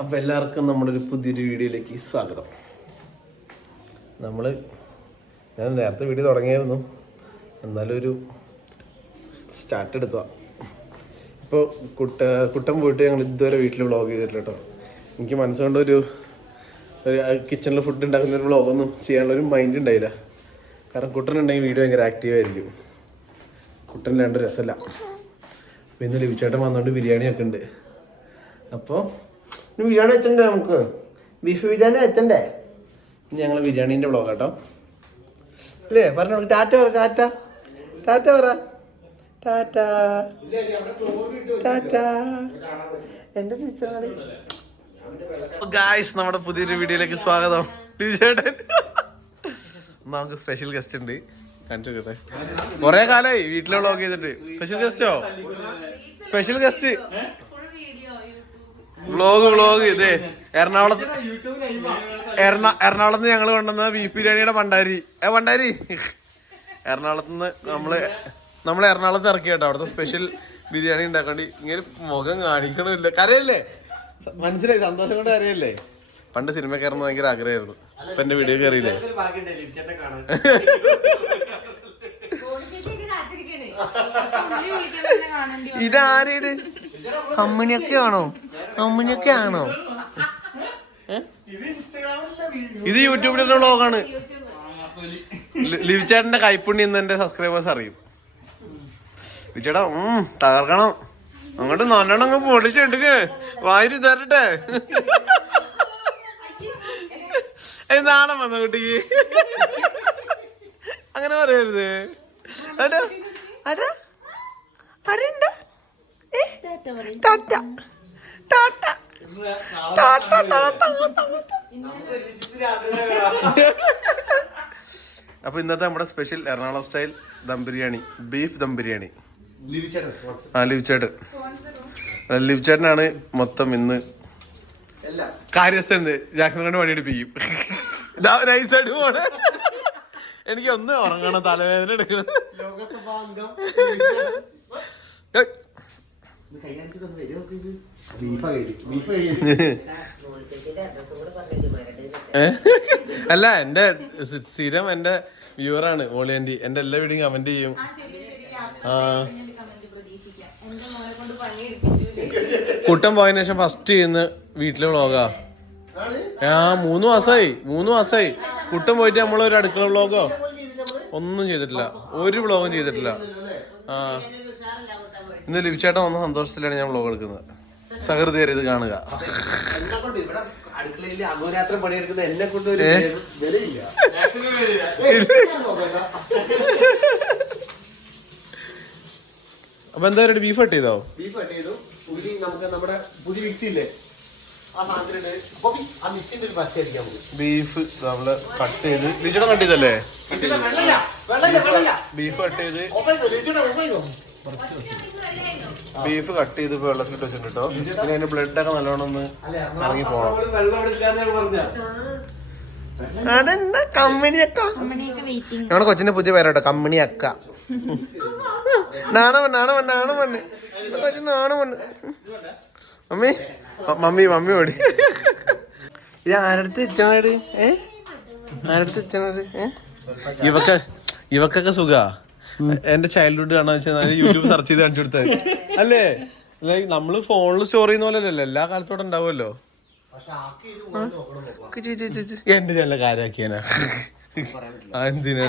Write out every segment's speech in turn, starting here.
അപ്പോൾ എല്ലാവർക്കും നമ്മുടെ ഒരു പുതിയൊരു വീഡിയോയിലേക്ക് സ്വാഗതം. ഞാൻ നേരത്തെ വീഡിയോ തുടങ്ങിയായിരുന്നു, എന്നാലും ഒരു സ്റ്റാർട്ട് എടുത്തതാണ്. ഇപ്പോൾ കുട്ടൻ പോയിട്ട് ഞങ്ങൾ ഇതുവരെ വീട്ടിൽ വ്ളോഗ് ചെയ്തിട്ടില്ല കേട്ടോ. എനിക്ക് മനസ്സുകൊണ്ട് ഒരു കിച്ചണിൽ ഫുഡ് ഉണ്ടാക്കുന്ന ഒരു വ്ളോഗൊന്നും ചെയ്യാനുള്ളൊരു മൈൻഡ് ഉണ്ടായില്ല. കാരണം കുട്ടനുണ്ടെങ്കിൽ വീഡിയോ ഭയങ്കര ആക്റ്റീവായിരിക്കും. കുട്ടനില്ലാണ്ട് രസമല്ല. അപ്പോൾ ഇന്ന് ലിവിച്ചേട്ടൻ വന്നുകൊണ്ട് ബിരിയാണിയൊക്കെ ഉണ്ട്. അപ്പോൾ ബിരിയാണി വെച്ചിട്ടുണ്ടേ, നമുക്ക് ബീഫ് ബിരിയാണി വെച്ചണ്ടേ. ഇനി ഞങ്ങൾ ബിരിയാണീൻ്റെ വ്ളോഗ് കേട്ടോ അല്ലേ. പറഞ്ഞു ടാറ്റ പറ, ടാറ്റ ടാറ്റ പറ, ടാറ്റ ടാറ്റ. എൻ്റെ ടീച്ചറാണ്. ഗായ്സ്, നമ്മുടെ പുതിയൊരു വീഡിയോയിലേക്ക് സ്വാഗതം. ലിവിച്ചേട്ടൻ നമുക്ക് സ്പെഷ്യൽ ഗസ്റ്റ് ഉണ്ട്, കാണിച്ചു നോക്കട്ടെ. കുറെ കാലമായി വീട്ടിലെ വ്ളോഗ് ചെയ്തിട്ട്. സ്പെഷ്യൽ ഗസ്റ്റ് വ്ളോഗ് ഇതേ എറണാകുളത്ത് ഞങ്ങൾ കൊണ്ടുവന്ന ബീഫ് ബിരിയാണിയുടെ ഭണ്ടാരി എറണാകുളത്ത് നിന്ന് നമ്മള് എറണാകുളത്ത് ഇറക്കി കേട്ടോ. അവിടുത്തെ സ്പെഷ്യൽ ബിരിയാണി ഉണ്ടാക്കേണ്ടി ഇങ്ങനെ മുഖം കാണിക്കണമില്ല. കരയല്ലേ, മനസ്സിലായി, സന്തോഷം കൊണ്ട് കരയല്ലേ. പണ്ട് സിനിമ കയറുന്ന ഭയങ്കര ആഗ്രഹമായിരുന്നു. ഇപ്പൊ എന്റെ വീഡിയോ കയറിയില്ലേ. ഇതാരേട് അമ്മിണിയൊക്കെ ആണോ? ഇത് യൂട്യൂബിലുള്ള വ്ളോഗാണ്. ലിവിച്ചേട്ടന്റെ കൈപ്പുണ്ണി എന്ന് എന്റെ സബ്സ്ക്രൈബേഴ്സ് അറിയും. ലിവിച്ചേട്ടാ തകർക്കണം, അങ്ങോട്ട് നല്ലോണം അങ്ങ് പൊളിച്ചെടുക്ക്, വാരി തരട്ടെ. നാണം വന്ന കുട്ടിക്ക് അങ്ങനെ പറയരുത്. അപ്പൊ ഇന്നത്തെ നമ്മുടെ special Ernakulam style dum biryani, beef dum biryani. ലിവിച്ചേട്ടനാണ് മൊത്തം ഇന്ന് കാര്യസ്ഥന്ന്. ജാക്സൺ കൊണ്ട് പണിയെടുപ്പിക്കും. നൈസായിട്ട് പോണേ. എനിക്ക് ഒന്ന് ഉറങ്ങണം, തലവേദന എടുക്കണം. അല്ല, എന്റെ സ്ഥിരം എന്റെ വ്യൂവറാണ് വോളിയാൻറ്റി. എന്റെ എല്ലാ വീഡിയോയും കമന്റ് ചെയ്യും. കുട്ടൻ പോയതിനു ശേഷം ഫസ്റ്റ് ചെയ്യുന്ന വീട്ടിലെ വ്ളോഗാ. 3 മാസമായി കുട്ടൻ പോയിട്ട് നമ്മളൊരു അടുക്കള വ്ളോഗോ ഒന്നും ചെയ്തിട്ടില്ല, ഒരു വ്ളോഗും ചെയ്തിട്ടില്ല. ഇന്ന് ലിവിച്ചേട്ടൻ വന്ന സന്തോഷത്തിലാണ് ഞാൻ വ്ളോഗ് എടുക്കുന്നത്. സഹൃദയർ ഇത് കാണുക. അപ്പൊ എന്താ പറയുക, ബീഫ് കട്ട് ചെയ്തോ? ബീഫ് നമ്മള് കട്ട് ചെയ്ത്, ലിവിച്ചേട്ടൻ കട്ട് ചെയ്തല്ലേ? ബീഫ് കട്ട് ചെയ്ത് വെള്ളത്തിലിട്ട് വെച്ചിട്ടുണ്ട് കേട്ടോ. പിന്നെ അതിന്റെ ബ്ലഡ് ഒക്കെ നല്ലോണം ഒന്ന് ഇറങ്ങി പോണം. ഞങ്ങളുടെ കൊച്ചിന്റെ പുതിയ പേരാട്ടോ, കമ്മിണി അക്ക. മമ്മി ഓടി. ഇത് ആരടുത്ത് വെച്ചാണ്? ഇവക്കൊക്കെ സുഖാ. എന്റെ ചൈൽഡ്ഹുഡ് കാണാന്ന് വെച്ചാൽ യൂട്യൂബ് സെർച്ച് ചെയ്ത് കാണിച്ചു കൊടുത്താൽ അല്ലേ. നമ്മള് ഫോണിൽ സ്റ്റോർ ചെയ്യുന്ന പോലെ അല്ലല്ലോ, എല്ലാ കാലത്തോടെ ഉണ്ടാവുമല്ലോ. എന്റെ നല്ല കാര്യാക്കിയാനാ. എന്തിനാ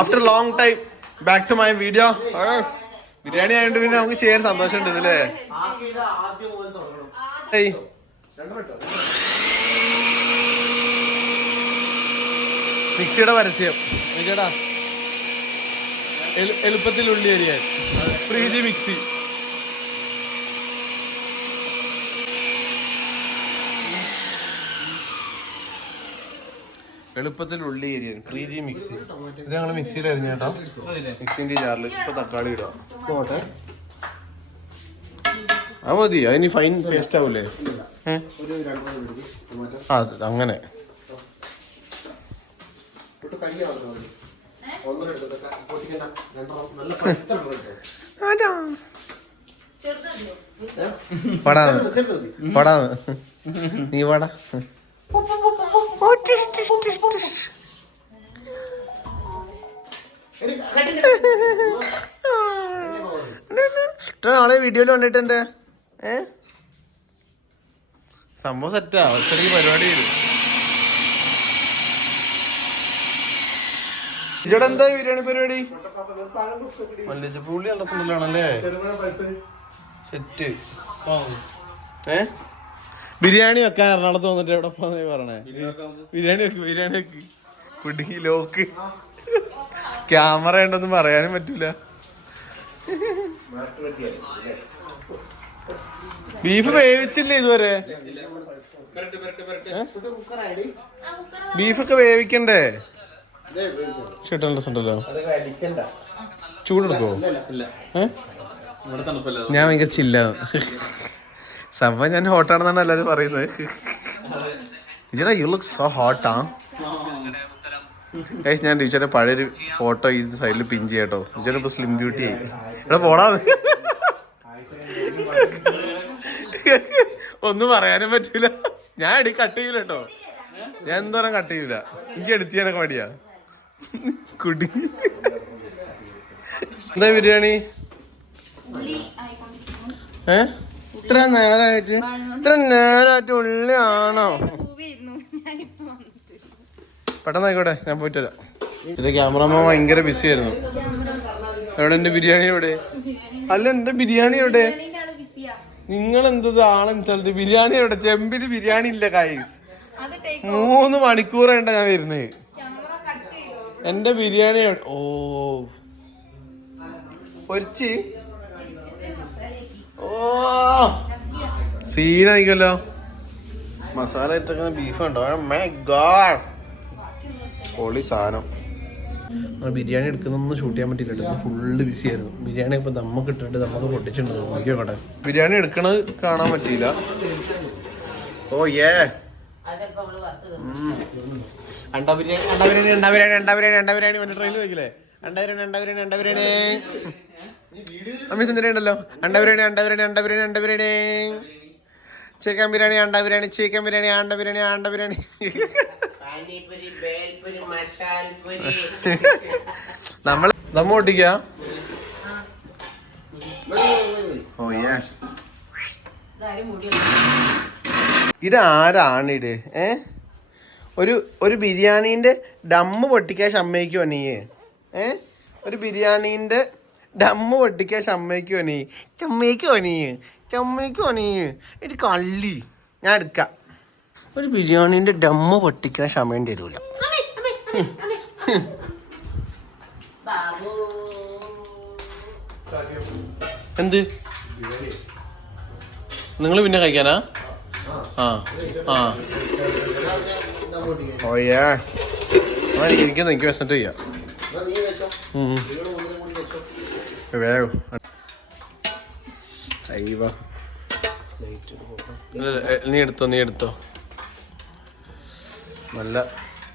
after long time back to my video. Biryani ആയതുകൊണ്ട് പിന്നെ നമുക്ക് ചെയ്യാൻ സന്തോഷമുണ്ട് ഇതല്ലേ. മിക്സിയുടെ പരസ്യം ചേട്ടാ, എളുപ്പത്തിൽ ഉള്ളി അരിയാൻ പ്രീതി മിക്സി. എളുപ്പത്തിൽ ഉള്ളി അരിയാൻ പ്രീതി മിക്സി. ഇത് ഞങ്ങൾ മിക്സിയിൽ അരിഞ്ഞ കേട്ടോ, മിക്സിന്റെ ജാറിൽ. ഇപ്പൊ തക്കാളി ഇടാം. അത് മതി, അതിന് ഫൈൻ പേസ്റ്റ് ആവൂലേ? അങ്ങനെ പടാന്ന് പടാന്ന് നീ പാടാ. നാളെ വീഡിയോയിൽ കണ്ടിട്ടുണ്ട്. സംഭവം സെറ്റാ. ഒത്തിരി പരിപാടി വരും. ഇവിടെ എന്താ ബിരിയാണി പരിപാടി? മല്ലിച്ചപ്പുള്ളി നല്ല സുന്ദരമാണല്ലേ. സെറ്റ്. ബിരിയാണി വെക്കാൻ എറണാകുളത്ത് വന്നിട്ട് എവിടെ പോന്നേ പറയണേ? ബിരിയാണി വെക്ക്, ബിരിയാണി വെക്ക്. കുടുങ്ങി ലോക്ക്. ക്യാമറ ഉണ്ടെന്ന് പറയാനും പറ്റൂല. ബീഫ് വേവിച്ചില്ലേ ഇതുവരെ? ബീഫൊക്കെ വേവിക്കണ്ടേ? ഷെട്ടുണ്ടല്ലോ. ചൂടെടുക്കോ? ഞാൻ ഭയങ്കര ചില്ലാണ്. സംഭവം ഞാൻ ഹോട്ടാണെന്നാണ് എല്ലാരും പറയുന്നത്. ഇജടാ യു ലുക്ക് സോ ഹോട്ടാ. ഗൈസ്, ഞാൻ ടീച്ചറെ പഴയൊരു ഫോട്ടോ ഈ സൈഡിൽ പിൻ ചെയ്യാട്ടോ. ടീച്ചറെ ഇപ്പൊ സ്ലിം ബ്യൂട്ടി ആയി. ഇവിടെ പോടാ. ഒന്നും പറയാനും പറ്റൂല. ഞാൻ എടി കട്ട് ചെയ്യൂല കേട്ടോ. ഞാൻ എന്തോരം കട്ട് ചെയ്യൂല. എനിക്ക് എടുത്ത് ചെയ്യാനൊക്കെ മടിയാ. കുടി. എന്താ ബിരിയാണി? ഇത്ര നേരമായിട്ട് ഉള്ളിയാണോ? പെട്ടെന്നായിക്കോട്ടെ, ഞാൻ പോയിട്ട് വരാം. ഇത് ക്യാമറമാൻ ഭയങ്കര ബിസി ആയിരുന്നു. എവിടെ എന്റെ ബിരിയാണി? എവിടെ? അല്ല, എന്റെ ബിരിയാണി എവിടെ? നിങ്ങൾ എന്തത് ആളെന്ന് വെച്ചാൽ ബിരിയാണി എവിടെ? ചെമ്പില് ബിരിയാണി ഇല്ല ഗൈസ്. 3 മണിക്കൂർ വേണ്ട ഞാൻ വരുന്നത്. എന്റെ ബിരിയാണി എവിടെ? ഓ, പൊരിച്ച്. ഓ, സീനായിക്കല്ലോ. മസാല ഇട്ടേക്കുന്ന ബീഫ് ഉണ്ടോ? മൈ ഗോഡ്, പൊളി സാധനം. ബിരിയാണി എടുക്കുന്നൊന്നും ഷൂട്ട് ചെയ്യാൻ പറ്റില്ല. ഫുള്ള് ബിസി ആയിരുന്നു. ബിരിയാണി ഇപ്പൊ നമുക്ക് ഇട്ടിട്ട് നമുക്ക് പൊട്ടിച്ചിട്ടുണ്ട്. നോക്കിയോട്ടെ. ബിരിയാണി എടുക്കണത് കാണാൻ പറ്റിയില്ല. ഓ ഏ അണ്ട ബിരിയാണി, അണ്ട ബിരിയാണി, അണ്ട ബിരിയാണി, അണ്ട ബിരിയാണി, അണ്ട ബിരിയാണി. മറ്റേ ട്രെയിനിൽ വെക്കില്ലേ? അണ്ട ബിരിയാണി, അണ്ട ബിരിയാണി, അണ്ട ബിരിയാണി. അമ്മീസ് എന്തിനാ ഉണ്ടല്ലോ. അണ്ട ബിരിയാണി, അണ്ട ബിരിയാണി, അണ്ട ബിരിയാണി, അണ്ട ബിരിയാണി. ചിക്കൻ ബിരിയാണി, അണ്ട ബിരിയാണി, ചിക്കൻ ബിരിയാണി, അണ്ട ബിരിയാണി, അണ്ട ബിരിയാണി. നമ്മൾ നമ്മ ഓട്ടിക്ക. ഓ യാ, ഇതാരാണ് ഇത്? ഒരു ബിരിയാണീന്റെ ഡമ്മ് പൊട്ടിക്കാൻ സമ്മതിക്കുവോ നീ? ഒരു ബിരിയാണീന്റെ ഡമ്മ് പൊട്ടിക്കാൻ സമ്മതിക്കുവോ നീ? ചമ്മയ്ക്കുവോ നീ? ഇത് കള്ളി. ഞാൻ എടുക്കാം. ഒരു ബിരിയാണീന്റെ ഡമ്മ് പൊട്ടിക്കാൻ സമയം തരൂല. എന്ത് നിങ്ങൾ പിന്നെ കഴിക്കാനാ? ആ ആ ഓയ്യാ, എനിക്ക് വിശന്നിട്ട് ചെയ്യാം. വേഗം നീ എടുത്തോ. നല്ല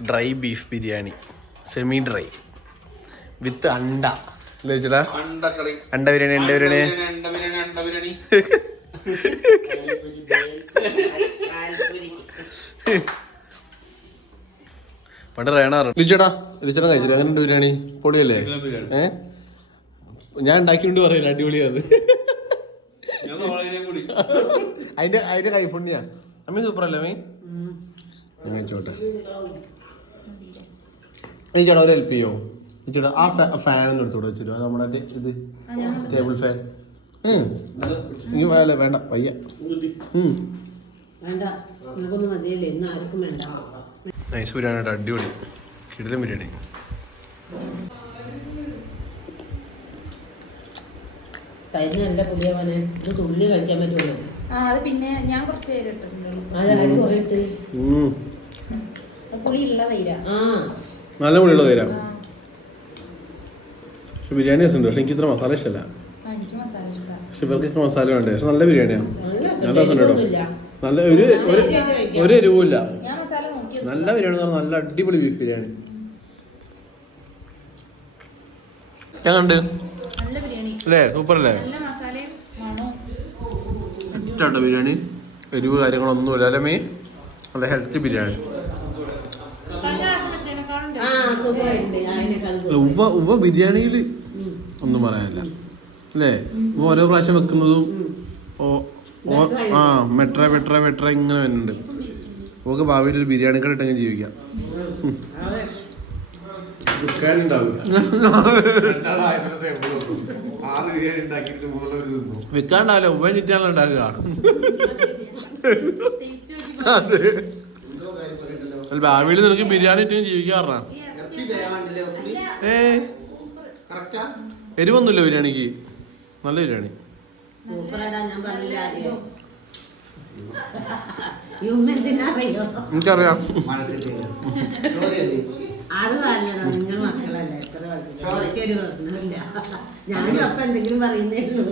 dry beef biryani, semi dry with അണ്ട. ചേട്ടാ അണ്ട ബിരിയാണി, അണ്ട ബിരിയാണി. പണ്ട് റേണാറ് ലിച്ചേട്ടാ കഴിച്ചില്ല. അങ്ങനെ ബിരിയാണി പൊളിയല്ലേ? ഞാൻ ഉണ്ടാക്കിക്കൊണ്ട് പറയില്ല, അടിപൊളിയാണ്. അതിന്റെ കൈപ്പുണ്യാ. അമ്മ സൂപ്പറല്ലേ അമ്മ? ഞാൻ ചോട്ടെ. ചേട്ടാ ഒരു ഹെൽപ്പ് ചെയ്യോ? ചേട്ടാ ആ ഫാൻ ഒന്ന് എടുത്തോടെ വെച്ചിട്ടോ. അത് നമ്മുടെ ഇത് ടേബിൾ ഫാൻ. ഇനി വേണ്ട പയ്യ. നൈസ് ബിരിയാണി കേട്ടോ, അടിപൊളി കിടിലൻ ബിരിയാണി. പിന്നെ ഞാൻ കുറച്ച് നല്ല പുളിയുള്ള തൈര. പക്ഷെ ബിരിയാണി രസമുണ്ട്. പക്ഷെ എനിക്ക് ഇത്ര മസാല ഇഷ്ടമല്ല. പക്ഷെ ഇവർക്കൊക്കെ മസാല വേണ്ടേ. പക്ഷെ നല്ല ബിരിയാണിയാണ്. നല്ല രസമുണ്ട് കേട്ടോ. നല്ല ഒരു എരിവുമില്ല. നല്ല ബിരിയാണി എന്ന് പറഞ്ഞാൽ നല്ല അടിപൊളി ബീഫ് ബിരിയാണി. ഞാൻ കണ്ട് അല്ലേ? സൂപ്പർ അല്ലേ? ഇഷ്ടമാണ് ബിരിയാണി. എരിവ് കാര്യങ്ങളൊന്നുമില്ല അല്ലേ മീ? നല്ല ഹെൽത്തി ബിരിയാണി. ഉവ്വ ബിരിയാണിയിൽ ഒന്നും പറയാനില്ല അല്ലേ? ഓരോ പ്രാവശ്യം വെക്കുന്നതും മെട്ര ഇങ്ങനെ വരുന്നുണ്ട്. നമുക്ക് ഭാവിയിൽ ഒരു ബിരിയാണി കട ഇട്ടെങ്കിൽ ജീവിക്കാം. വിൽക്കാണ്ടാവില്ല, ഉവ്വ ചിറ്റാണല്ലോ ഉണ്ടാക്കുക. ഭാവിയിൽ നിനക്ക് ബിരിയാണി ഇട്ടെങ്കിൽ ജീവിക്കാറാ. എരിവൊന്നുമില്ല ബിരിയാണിക്ക്, നല്ല ബിരിയാണി. എനിക്കറിയാം. അത് നല്ലതാ, നിങ്ങൾ മക്കളല്ലേ, എത്ര എനിക്കൊരു പ്രശ്നമില്ല. ഞാനും അപ്പൊ എന്തെങ്കിലും പറയുന്നേ ഉള്ളൂ.